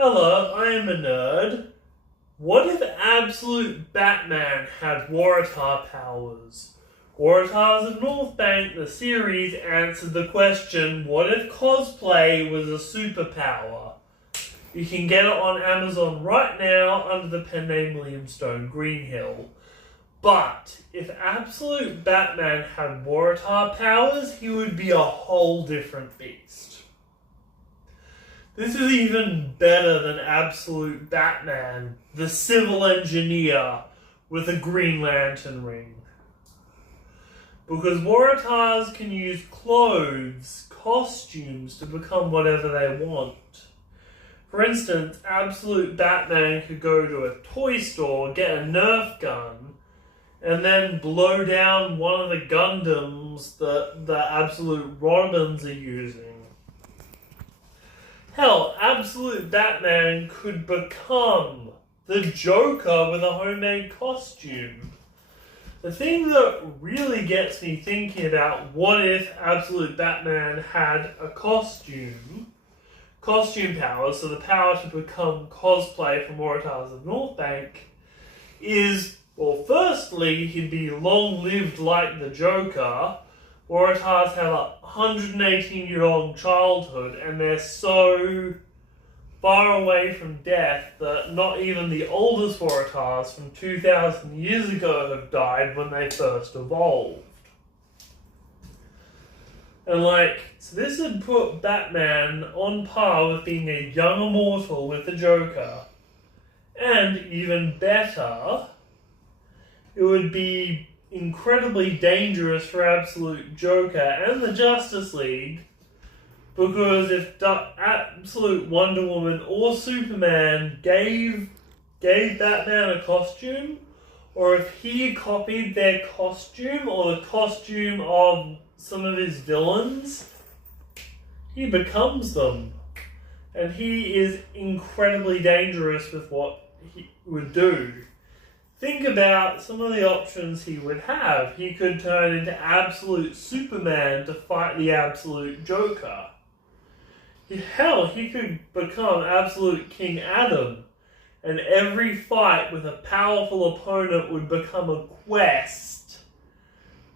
Hello, I am a nerd. What if Absolute Batman had Waratah powers? Waratahs of North Bank, the series, answered the question, what if cosplay was a superpower? You can get it on Amazon right now under the pen name William Stone Greenhill. But if Absolute Batman had Waratah powers, he would be a whole different beast. This is even better than Absolute Batman, the civil engineer with a Green Lantern ring. Because Waratahs can use clothes, costumes, to become whatever they want. For instance, Absolute Batman could go to a toy store, get a Nerf gun, and then blow down one of the Gundams that the Absolute Robins are using. Hell, Absolute Batman could become the Joker with a homemade costume. The thing that really gets me thinking about what if Absolute Batman had a costume powers, so the power to become cosplay from Waratahs of North Bank, is, well, firstly, he'd be long-lived like the Joker. Waratahs have a 118-year-old childhood, and they're so far away from death that not even the oldest Waratahs from 2,000 years ago have died when they first evolved. And so this would put Batman on par with being a young immortal with the Joker. And even better, it would be incredibly dangerous for Absolute Joker and the Justice League, because if Absolute Wonder Woman or Superman gave Batman a costume, or if he copied their costume or the costume of some of his villains, he becomes them. And he is incredibly dangerous with what he would do. Think about some of the options he would have. He could turn into Absolute Superman to fight the Absolute Joker. Hell, he could become Absolute King Adam, and every fight with a powerful opponent would become a quest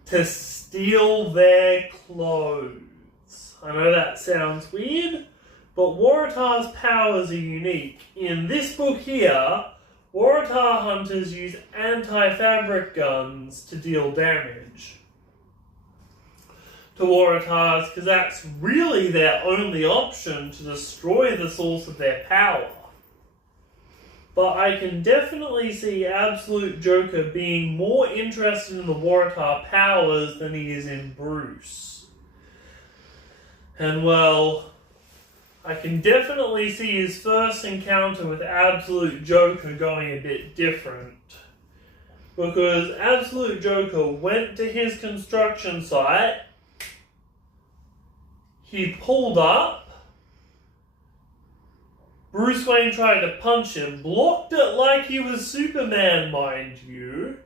to steal their clothes. I know that sounds weird, but Waratah's powers are unique. In this book here, Waratah hunters use anti-fabric guns to deal damage to Waratahs, because that's really their only option to destroy the source of their power. But I can definitely see Absolute Joker being more interested in the Waratah powers than he is in Bruce. And well, I can definitely see his first encounter with Absolute Joker going a bit different. Because Absolute Joker went to his construction site, he pulled up, Bruce Wayne tried to punch him, blocked it like he was Superman, mind you,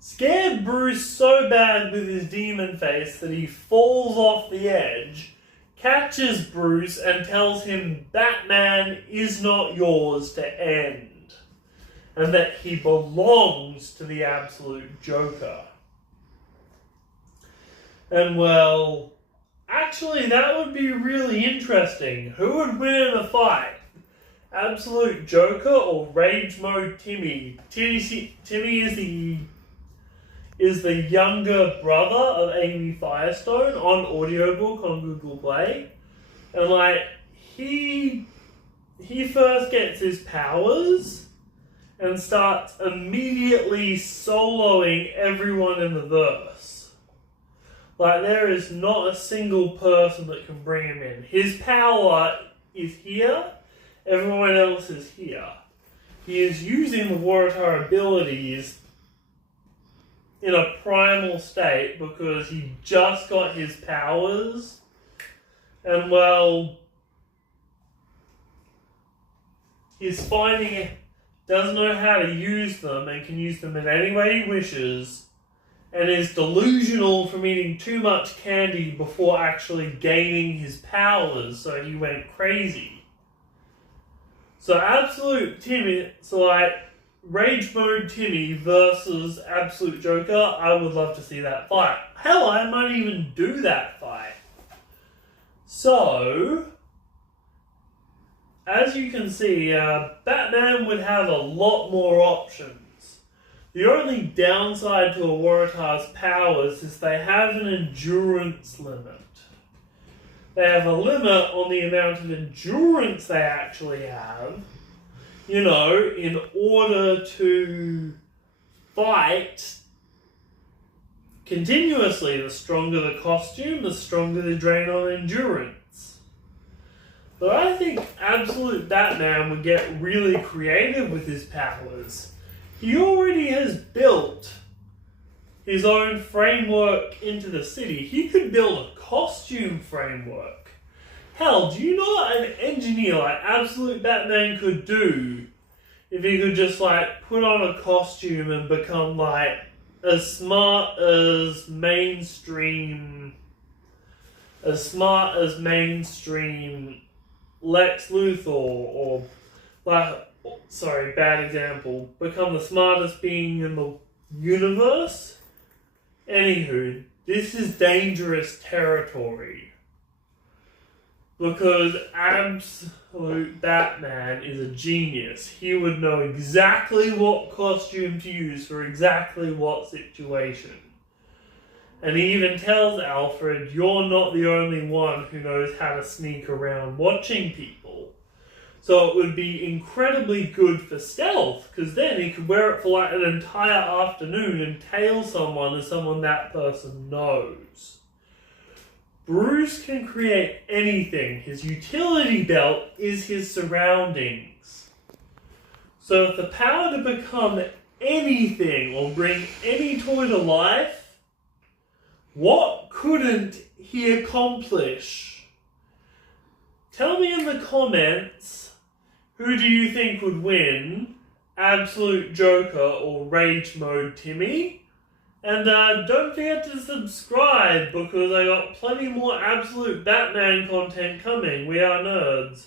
scared Bruce so bad with his demon face that he falls off the edge, catches Bruce and tells him Batman is not yours to end, and that he belongs to the Absolute Joker. And well, actually that would be really interesting. Who would win in a fight? Absolute Joker or Rage Mode Timmy? Timmy is the younger brother of Amy Firestone on audiobook on Google Play. And he first gets his powers and starts immediately soloing everyone in the verse. There is not a single person that can bring him in. His power is here, everyone else is here. He is using the Waratah abilities in a primal state because he just got his powers, and well, he's doesn't know how to use them and can use them in any way he wishes, and is delusional from eating too much candy before actually gaining his powers, so he went crazy. So Absolute Timmy, so like Rage Mode Timmy versus Absolute Joker, I would love to see that fight. Hell, I might even do that fight. So, as you can see, Batman would have a lot more options. The only downside to a Waratah's powers is they have an endurance limit. They have a limit on the amount of endurance they actually have, you know, in order to fight continuously. The stronger the costume, the stronger the drain on endurance. But I think Absolute Batman would get really creative with his powers. He already has built his own framework into the city. He could build a costume framework. Hell, do you know what an engineer like Absolute Batman could do if he could just like put on a costume and become like as smart as mainstream Lex Luthor, or like, sorry, bad example, become the smartest being in the universe? Anywho, this is dangerous territory. Because Absolute Batman is a genius. He would know exactly what costume to use for exactly what situation. And he even tells Alfred, you're not the only one who knows how to sneak around watching people. So it would be incredibly good for stealth, because then he could wear it for like an entire afternoon and tail someone as someone that person knows. Bruce can create anything. His utility belt is his surroundings. So if the power to become anything or bring any toy to life, what couldn't he accomplish? Tell me in the comments, who do you think would win? Absolute Joker or Rage Mode Timmy? And don't forget to subscribe, because I got plenty more Absolute Batman content coming. We are nerds.